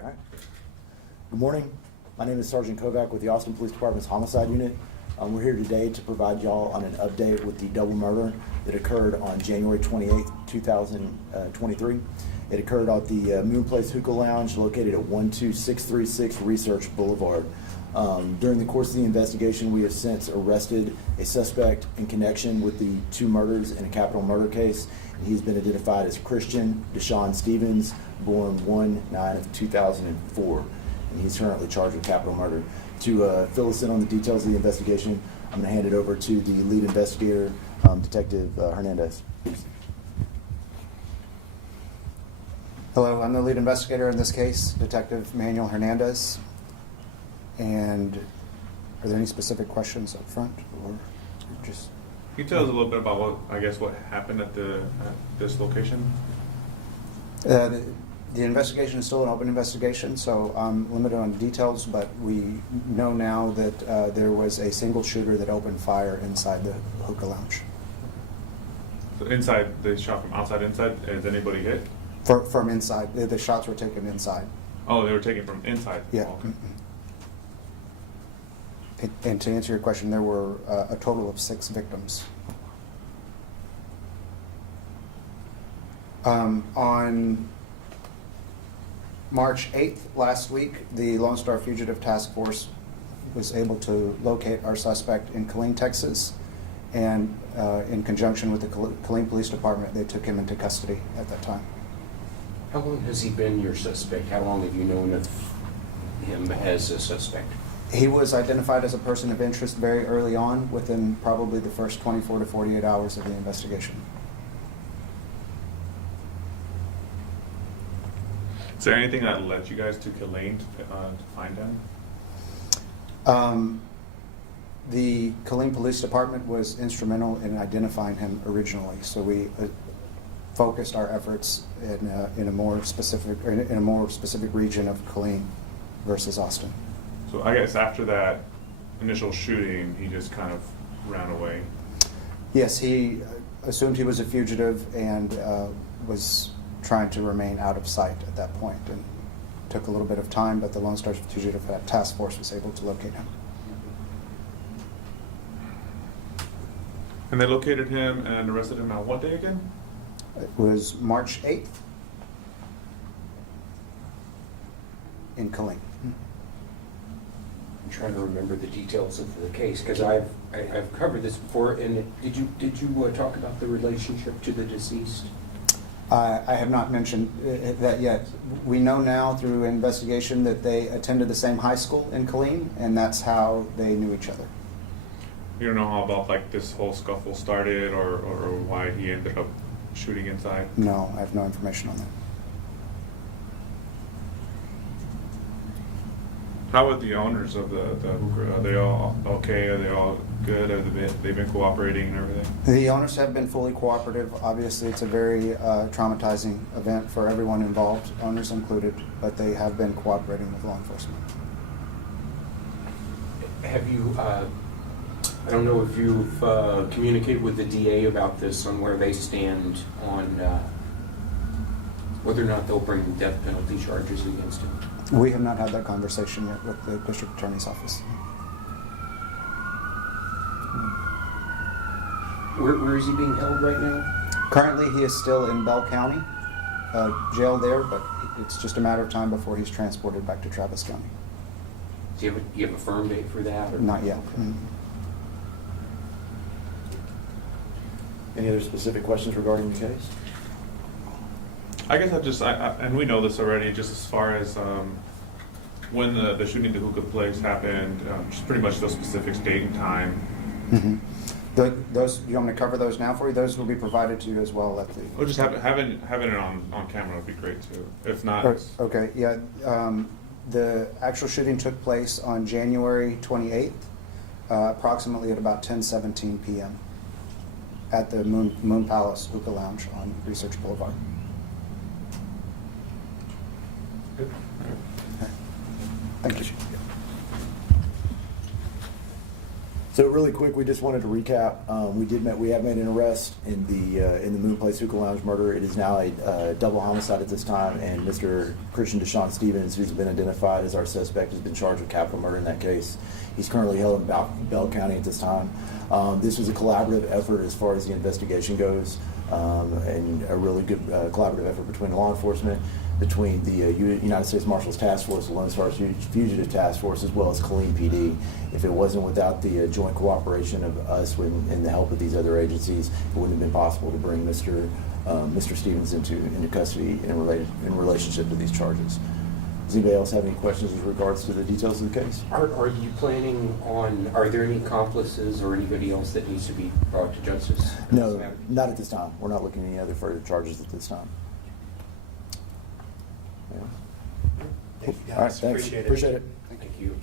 All right. Good morning. My name is Sergeant Kovac with the Austin Police Department's Homicide Unit. We're here today to provide y'all on an update with the double murder that occurred on January 28th, 2023. It occurred at the Moon Place Hookah Lounge located at 12636 Research Boulevard. During the course of the investigation, we have since arrested a suspect in connection with the two murders in a capital murder case. He's been identified as Christian Deshaun Stevens, born 1/9/2004, and he's currently charged with capital murder. To fill us in on the details of the investigation, I'm going to hand it over to the lead investigator, Detective Hernandez. Hello, I'm the lead investigator in this case, Detective Manuel Hernandez. And are there any specific questions up front, or just? Can you tell us a little bit about what happened at this location? The investigation is still an open investigation, so I'm limited on details, but we know now that there was a single shooter that opened fire inside the hookah lounge. So inside, they shot from outside inside. Is anybody hit? From inside. The shots were taken inside. Oh, they were taken from inside? Yeah. Oh, okay. And to answer your question, there were a total of 6 victims. On March 8th, last week, the Lone Star Fugitive Task Force was able to locate our suspect in Killeen, Texas, and in conjunction with the Killeen Police Department, they took him into custody at that time. How long has he been your suspect? How long have you known of him as a suspect? He was identified as a person of interest very early on, within probably the first 24 to 48 hours of the investigation. Is there anything that led you guys to Killeen to find him? The Killeen Police Department was instrumental in identifying him originally, so we focused our efforts in a more specific region of Killeen versus Austin. So I guess after that initial shooting, he just kind of ran away. Yes, he assumed he was a fugitive and was trying to remain out of sight at that point, and took a little bit of time, but the Lone Star Fugitive Task Force was able to locate him. And they located him and arrested him on what day again? It was March 8th in Killeen. I'm trying to remember the details of the case because I've covered this before. And did you talk about the relationship to the deceased? I have not mentioned that yet. We know now through investigation that they attended the same high school in Killeen, and that's how they knew each other. You don't know how about like this whole scuffle started or why he ended up shooting inside? No, I have no information on that. How are the owners of the hookah? Are they all okay? Are they all good? Have they been cooperating and everything? The owners have been fully cooperative. Obviously, it's a very traumatizing event for everyone involved, owners included, but they have been cooperating with law enforcement. Have you, I don't know if you've communicated with the DA about this, on where they stand on whether or not they'll bring death penalty charges against him? We have not had that conversation yet with the district attorney's office. Where is he being held right now? Currently, he is still in Bell County jail there, but it's just a matter of time before he's transported back to Travis County. Do you have a firm date for that? Or? Not yet. Any other specific questions regarding the case? I guess and we know this already, just as far as when the shooting at the hookah place happened, just pretty much those specifics, date and time. Mm-hmm. Those, you want me to cover those now for you? Those will be provided to you as well at the. Well, just having it on camera would be great too. If not, Okay, yeah. The actual shooting took place on January 28th, approximately at about 10:17 p.m. at the Moon Palace Hookah Lounge on Research Boulevard. Good. Thank you. So really quick, we just wanted to recap. We have made an arrest in the Moon Place Hookah Lounge murder. It is now a double homicide at this time, and Mr. Christian Deshaun Stevens, who's been identified as our suspect, has been charged with capital murder in that case. He's currently held in Bell County at this time. This was a collaborative effort as far as the investigation goes, and a really good collaborative effort between law enforcement, between the United States Marshals Task Force, the Lone Star Fugitive Task Force, as well as Killeen PD. If it wasn't without the joint cooperation of us and the help of these other agencies, it wouldn't have been possible to bring Mr. Stevens into custody in relationship to these charges. Does anybody else have any questions with regards to the details of the case? Are you planning on, are there any accomplices or anybody else that needs to be brought to justice? No, not at this time. We're not looking at any other further charges at this time. Yeah. Thank you, All right, guys. thanks. Appreciate it. Appreciate it. Thank you.